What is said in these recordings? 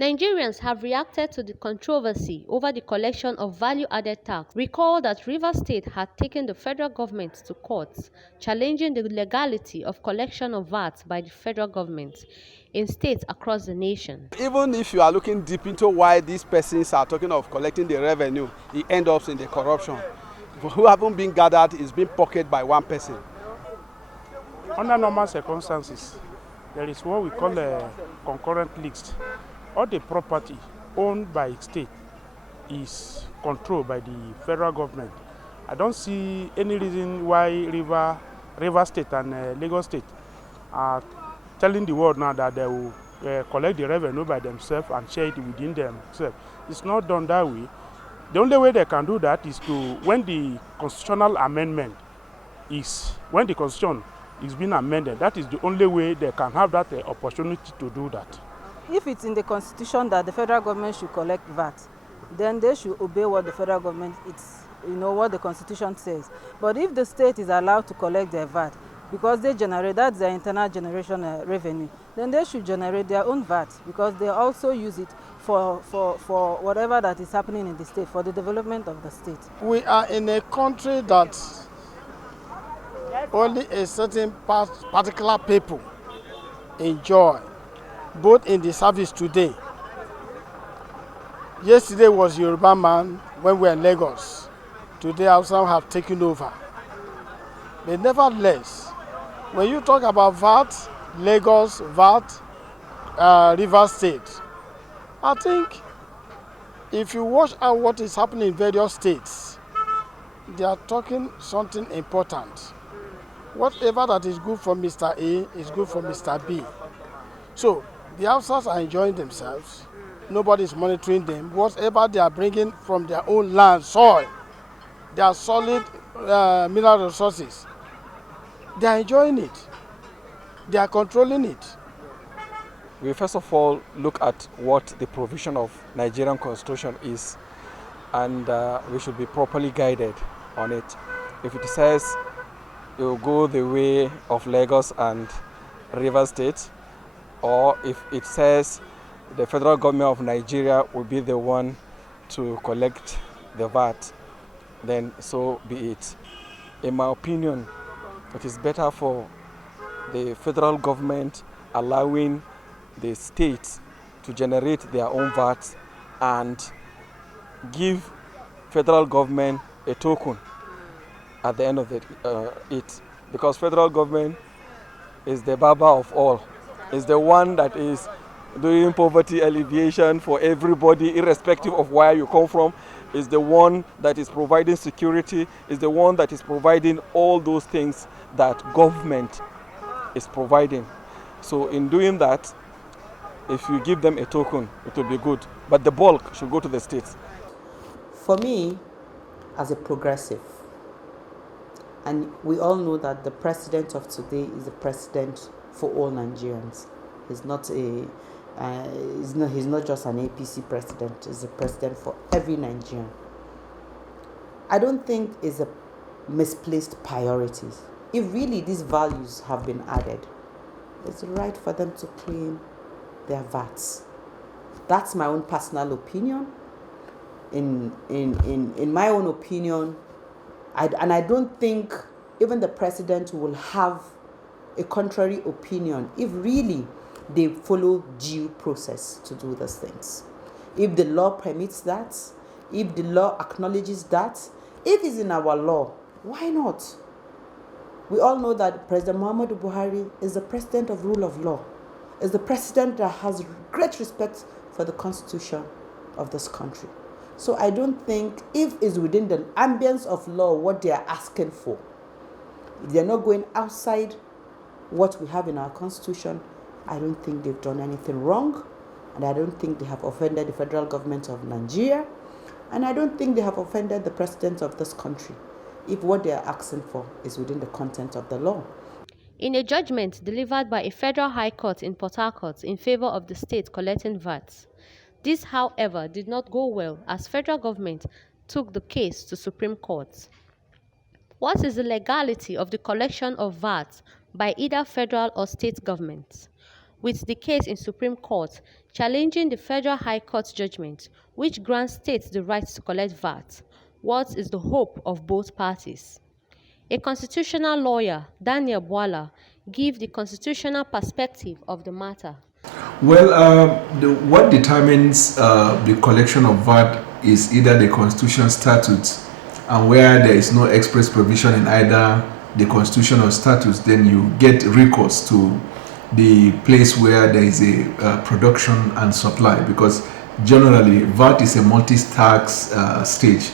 Nigerians have reacted to the controversy over the collection of value-added tax. Recall that Rivers State had taken the federal government to court, challenging the legality of collection of VAT by the federal government in states across the nation. Even if you are looking deep into why these persons are talking of collecting the revenue, it ends up in the corruption. Who haven't been gathered is being pocketed by one person. Under normal circumstances, there is what we call a concurrent list. All the property owned by state is controlled by the federal government. I don't see any reason why River State and Lagos State are telling the world now that they will collect the revenue by themselves and share it within themselves. It's not done that way. The only way they can do that is to, when the constitutional amendment when the constitution is being amended, that is the only way they can have that opportunity to do that. If it's in the constitution that the federal government should collect VAT, then they should obey what the federal government, what the constitution says. But if the state is allowed to collect their VAT, because they generate, that's their internal generation revenue, then they should generate their own VAT, because they also use it for whatever that is happening in the state, for the development of the state. We are in a country that only a certain particular people enjoy, both in the service today. Yesterday was Yoruba man when we were in Lagos. Today Hausa have taken over. But nevertheless, when you talk about VAT, Lagos, VAT, Rivers State, I think if you watch out what is happening in various states, they are talking something important. Whatever that is good for Mr. A is good for Mr. B. So the Hausas are enjoying themselves. Nobody is monitoring them. Whatever they are bringing from their own land, soil, their solid mineral resources, they are enjoying it. They are controlling it. We first of all look at what the provision of Nigerian Constitution is, and we should be properly guided on it. If it says you will go the way of Lagos and Rivers State, or if it says the federal government of Nigeria will be the one to collect the VAT, then so be it. In my opinion, it is better for the federal government allowing the states to generate their own VAT and give federal government a token at the end of it, because federal government is the baba of all, is the one that is doing poverty alleviation for everybody, irrespective of where you come from, is the one that is providing security, is the one that is providing all those things that government is providing. So in doing that, if you give them a token, it will be good. But the bulk should go to the states. For me, as a progressive, and we all know that the president of today is the president for all Nigerians. He's not just an APC president. He's a president for every Nigerian. I don't think it's a misplaced priorities. If really these values have been added, it's right for them to claim their VATs. That's my own personal opinion. In my own opinion, I don't think even the president will have a contrary opinion if really they follow due process to do these things. If the law permits that, if the law acknowledges that, if it's in our law, why not? We all know that President Muhammadu Buhari is the president of rule of law, is the president that has great respect for the constitution of this country. So I don't think if it's within the ambience of law what they are asking for, if they're not going outside what we have in our constitution, I don't think they've done anything wrong, and I don't think they have offended the federal government of Nigeria, and I don't think they have offended the president of this country, if what they are asking for is within the content of the law. In a judgment delivered by a federal high court in Port Harcourt in favor of the state collecting VAT, this, however, did not go well as federal government took the case to Supreme Court. What is the legality of the collection of VAT by either federal or state governments? with the case in Supreme Court challenging the Federal High Court judgment which grants states the right to collect VAT. What is the hope of both parties? A constitutional lawyer, Daniel Bwala, gives the constitutional perspective of the matter. Well, what determines the collection of VAT is either the Constitution statutes, and where there is no express provision in either the Constitution or statutes, then you get recourse to the place where there is a production and supply, because generally VAT is a multi-tax stage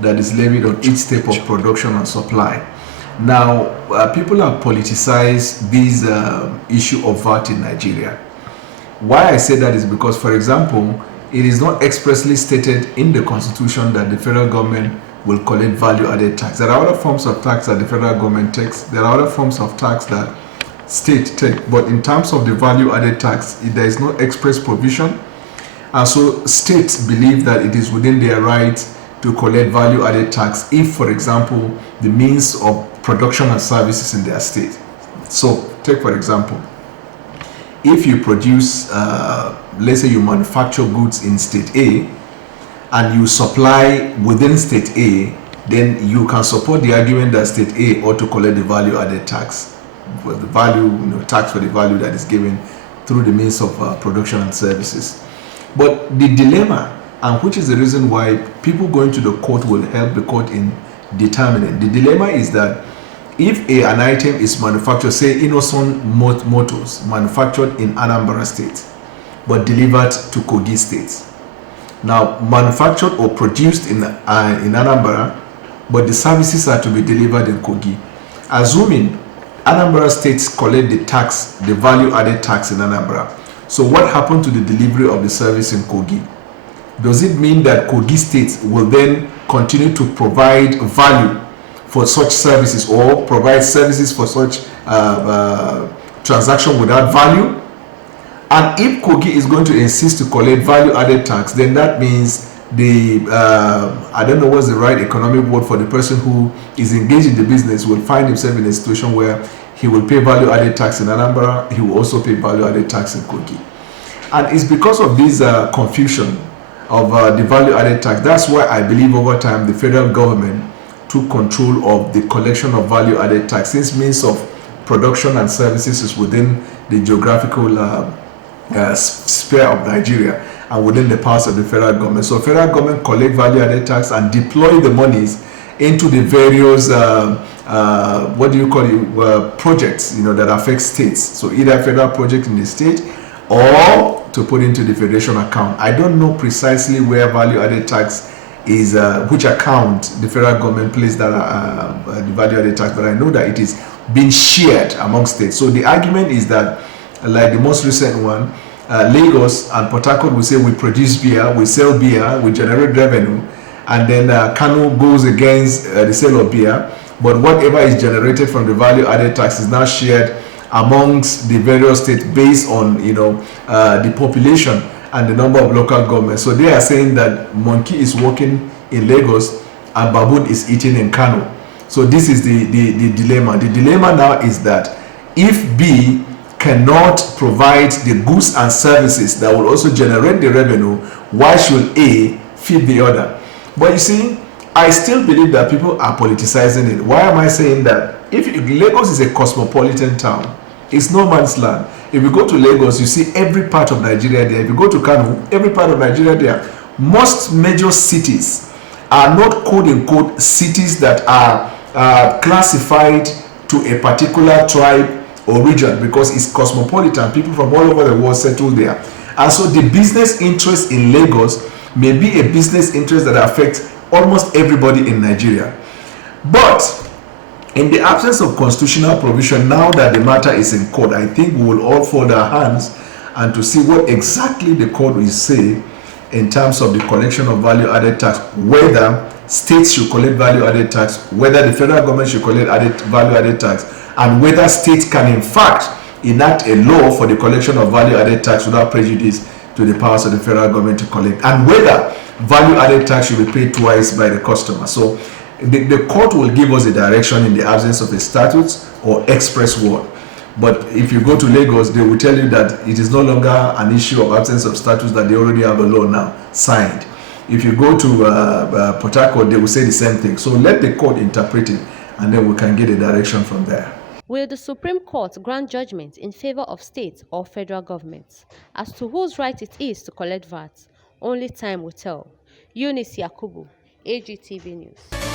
that is levied on each step of production and supply. Now, people have politicized this issue of VAT in Nigeria. Why I say that is because, for example, it is not expressly stated in the Constitution that the federal government will collect value-added tax. There are other forms of tax that the federal government takes. There are other forms of tax that state take. But in terms of the value-added tax, there is no express provision. And so states believe that it is within their right to collect value-added tax if, for example, the means of production and services in their state. So, take for example, if you produce, let's say you manufacture goods in state A and you supply within state A, then you can support the argument that state A ought to collect the value-added tax, for the value, tax for the value that is given through the means of production and services. But the dilemma, and which is the reason why people going to the court will help the court in determining, the dilemma is that if an item is manufactured, say Innocent Motors, manufactured in Anambra State, but delivered to Kogi State. Now, manufactured or produced in Anambra, but the services are to be delivered in Kogi. Assuming Anambra State collect the tax, the value-added tax in Anambra. So what happened to the delivery of the service in Kogi? Does it mean that Kogi State will then continue to provide value for such services, or provide services for such transaction without value? And if Kogi is going to insist to collect value-added tax, then that means the I don't know what's the right economic word for the person who is engaged in the business will find himself in a situation where he will pay value-added tax in Anambra, he will also pay value-added tax in Kogi. And it's because of this confusion of the value-added tax. That's why I believe over time the federal government took control of the collection of value-added tax. This means of production and services is within the geographical sphere of Nigeria and within the powers of the federal government. So federal government collect value-added tax and deploy the monies into the various projects that affect states. So either federal project in the state or to put into the federation account. I don't know precisely where value-added tax is, which account the federal government plays that the value-added tax, but I know that it is being shared among states. So the argument is that, like the most recent one, Lagos and Port Harcourt will say we produce beer, we sell beer, we generate revenue, and then Kano goes against the sale of beer, but whatever is generated from the value-added tax is now shared amongst the various states based on the population and the number of local governments. So they are saying that monkey is working in Lagos and baboon is eating in Kano. So this is the dilemma. The dilemma now is that if B cannot provide the goods and services that will also generate the revenue, why should A feed the other? But you see, I still believe that people are politicizing it. Why am I saying that? If Lagos is a cosmopolitan town, it's no man's land. If you go to Lagos, you see every part of Nigeria there. If you go to Kano, every part of Nigeria there. Most major cities are not quote-unquote cities that are classified to a particular tribe or region, because it's cosmopolitan. People from all over the world settle there. And so the business interest in Lagos may be a business interest that affects almost everybody in Nigeria. But in the absence of constitutional provision, now that the matter is in court, I think we will all fold our hands and to see what exactly the court will say in terms of the collection of value-added tax, whether states should collect value-added tax, whether the federal government should collect value-added tax, and whether states can in fact enact a law for the collection of value-added tax without prejudice to the powers of the federal government to collect, and whether value-added tax should be paid twice by the customer. So the court will give us a direction in the absence of a statute or express word. But if you go to Lagos, they will tell you that it is no longer an issue of absence of status, that they already have a law now signed. If you go to Port Harcourt, they will say the same thing. So let the court interpret it, and then we can get a direction from there. Will the Supreme Court grant judgment in favor of state or federal governments? As to whose right it is to collect VAT, only time will tell. Eunice Yakubu, AGTV News.